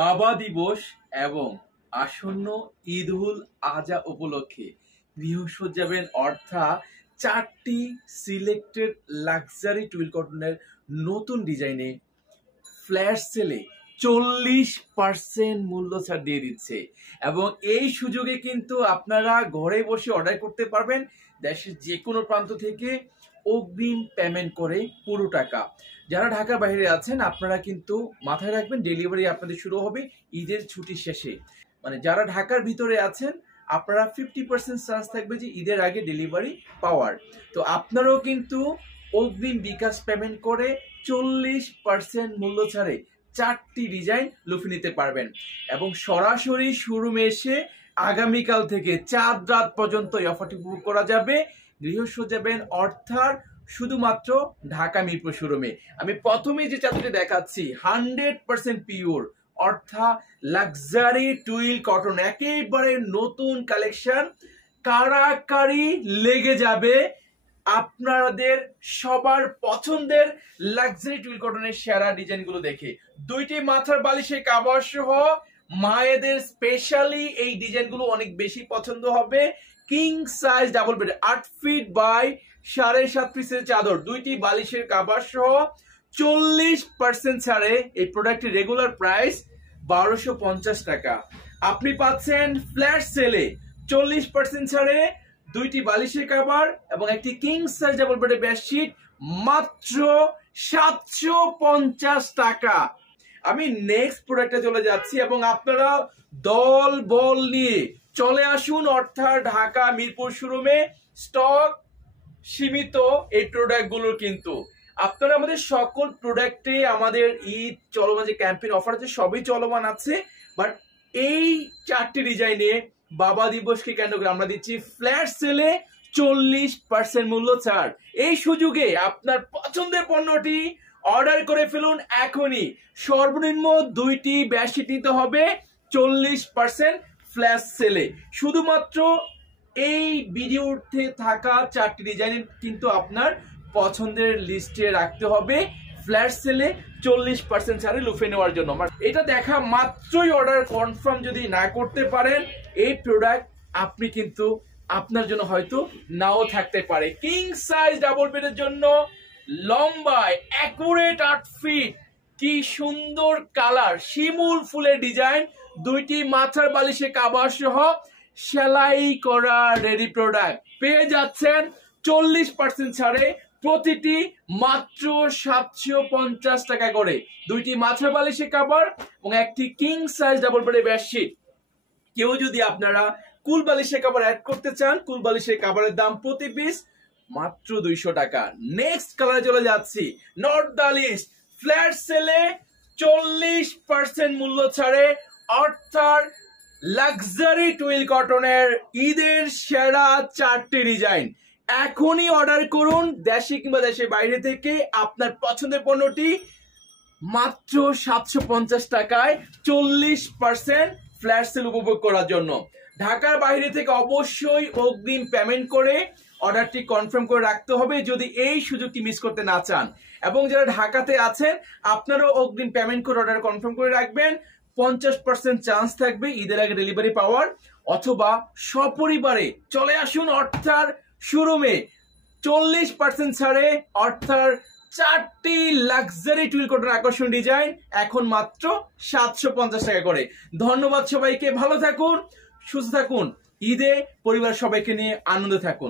বাবা দিবস এবং আসন্ন ঈদ উল আজহা উপলক্ষে গৃহসজ্জা ব্র্যান্ড অর্থাৎ 4টি সিলেক্টেড লাক্সারি টুইল কটনের নতুন ডিজাইনে ফ্ল্যাশ সেলে 40% মূল্য ছাড় দিয়ে দিচ্ছে এবং এই সুযোগে কিন্তু আপনারা ঘরে বসে অর্ডার করতে পারবেন দেশের যে কোনো প্রান্ত থেকে অগ্রিম পেমেন্ট করে পুরো টাকা। যারা ঢাকার বাইরে আছেন আপনারা কিন্তু মাথায় রাখবেন ডেলিভারি আপনাদের শুরু হবে ঈদের ছুটি শেষে। মানে যারা ঢাকার ভিতরে আছেন আপনারা 50% চান্স থাকবে যে ঈদের আগে ডেলিভারি পাওয়ার। তো আপনারাও কিন্তু অগ্রিম বিকাশ পেমেন্ট করে 40% মূল্য ছাড়ে 4টি ডিজাইন লুফে নিতে পারবেন এবং সরাসরি শোরুমে এসে আগামীকাল থেকে চাঁদ রাত পর্যন্ত এই অফারটি উপভোগ করা যাবে গৃহসজ্জা ব্র্যান্ড অর্থাৎ শুধুমাত্র ঢাকা মিরপুর শোরুমে। আমি প্রথমেই যে চাদরটি দেখাচ্ছি 100% পিওর অর্থাৎ লাক্সারি টুইল কটন, একেবারে নতুন কালেকশন, কারাকারি লেগে যাবে আপনাদের সবার পছন্দের লাক্সারি টুইল কটনের সেরা ডিজাইনগুলো দেখে। দুইটি মাথার বালিশের কভার সহ মায়েদের স্পেশালি এই ডিজাইনগুলো অনেক বেশি পছন্দ হবে। King size double bed 8 feet by 7.5 পিসের চাদর, দুইটি বালিশের কভার সহ 40% ছাড়ে এই প্রোডাক্টের রেগুলার প্রাইস 1250 টাকা। আপনি পাচ্ছেন ফ্ল্যাশ সেলে 40% ছাড়ে দুইটি বালিশের কভার এবং একটি কিং সাইজ ডাবল বেডের বেডশিট মাত্র 750 টাকা। আমি নেক্সট প্রোডাক্টে চলে যাচ্ছি এবং আপনারা দল বল নিয়ে চলে আসুন অর্থাৎ ঢাকা মিরপুর শোরুমে। স্টক সীমিত এই প্রোডাক্টগুলোর, কিন্তু আপনারা আমাদের সকল প্রোডাক্টে আমাদের ঈদ চলমান যে ক্যাম্পেইন অফার আছে সবই চলমান আছে, বাট এই 4টি ডিজাইনে বাবা দিবসকে কেন্দ্র করে আমরা দিচ্ছি ফ্ল্যাশ সেলে 40% মূল্য ছাড়। এই সুযোগে আপনার পছন্দের পণ্যটি অর্ডার করে ফেলুন এখনই। সর্বনিম্ন 2টি বেডশিট নিতে হবে 40% ফ্ল্যাশ সেলে। শুধুমাত্র এই ভিডিওতে থাকা 4টি ডিজাইন কিন্তু আপনার পছন্দের লিস্টে রাখতে হবে ফ্ল্যাশ সেলে 40% ছাড়ে লুফে নেওয়ার জন্য। এটা দেখা মাত্রই অর্ডার কনফার্ম যদি না করতে পারেন এই প্রোডাক্ট আপনি কিন্তু আপনার জন্য হয়তো নাও থাকতে পারে। কিং সাইজ ডাবল বেডের জন্য লম্বায় অ্যাকুরেট 8 ফিট, কি সুন্দর কালার, শিমুল ফুলের ডিজাইন, দুইটি মাথার বালিশে কভার সহ সেলাই করা রেডি প্রোডাক্ট পেয়ে যাচ্ছেন 40% ছাড়ে, প্রতিটি মাত্র 750 টাকা করে। দুইটি মাথার বালিশে কভার এবং একটি কিং সাইজ ডাবল বেডের বেডশিট। কেউ যদি আপনারা কুল বালিশের কভার অ্যাড করতে চান, কুল বালিশের কভারের দাম প্রতি পিস মাত্র 200 টাকা। নেক্সট কালারে চলে যাচ্ছি, নট দ্য লিস্ট, ফ্ল্যাশ সেলে 40% মূল্য ছাড়ে অর্থাৎ লাক্সারি টুইল কটনের ঈদের সেরা 4টি ডিজাইন। এখনই অর্ডার করুন দেশে কিংবা দেশের বাইরে থেকে আপনার পছন্দের পণ্যটি মাত্র 750 টাকায় 40% ফ্ল্যাশ সেল উপভোগ করার জন্য। ঢাকার বাইরে থেকে অবশ্যই অগ্রিম পেমেন্ট করে অর্ডারটি কনফার্ম করে রাখতে হবে যদি এই সুযোগটি মিস করতে না চান। এবং যারা ঢাকাতে আছেন আপনারাও অগ্রিম পেমেন্ট করে অর্ডার কনফার্ম করে রাখবেন। 50% চান্স থাকবে ঈদের আগে ডেলিভারি পাওয়ার, অথবা সপরিবারে চলে আসুন অর্থাৎ শোরুমে 40% ছাড়ে অর্থাৎ 4টি লাক্সারি টুইল কটন আকর্ষণ ডিজাইন এখন মাত্র 750 টাকা করে। ধন্যবাদ সবাইকে, ভালো থাকুন, সুস্থ থাকুন, ঈদে পরিবার সবাইকে নিয়ে আনন্দে থাকুন।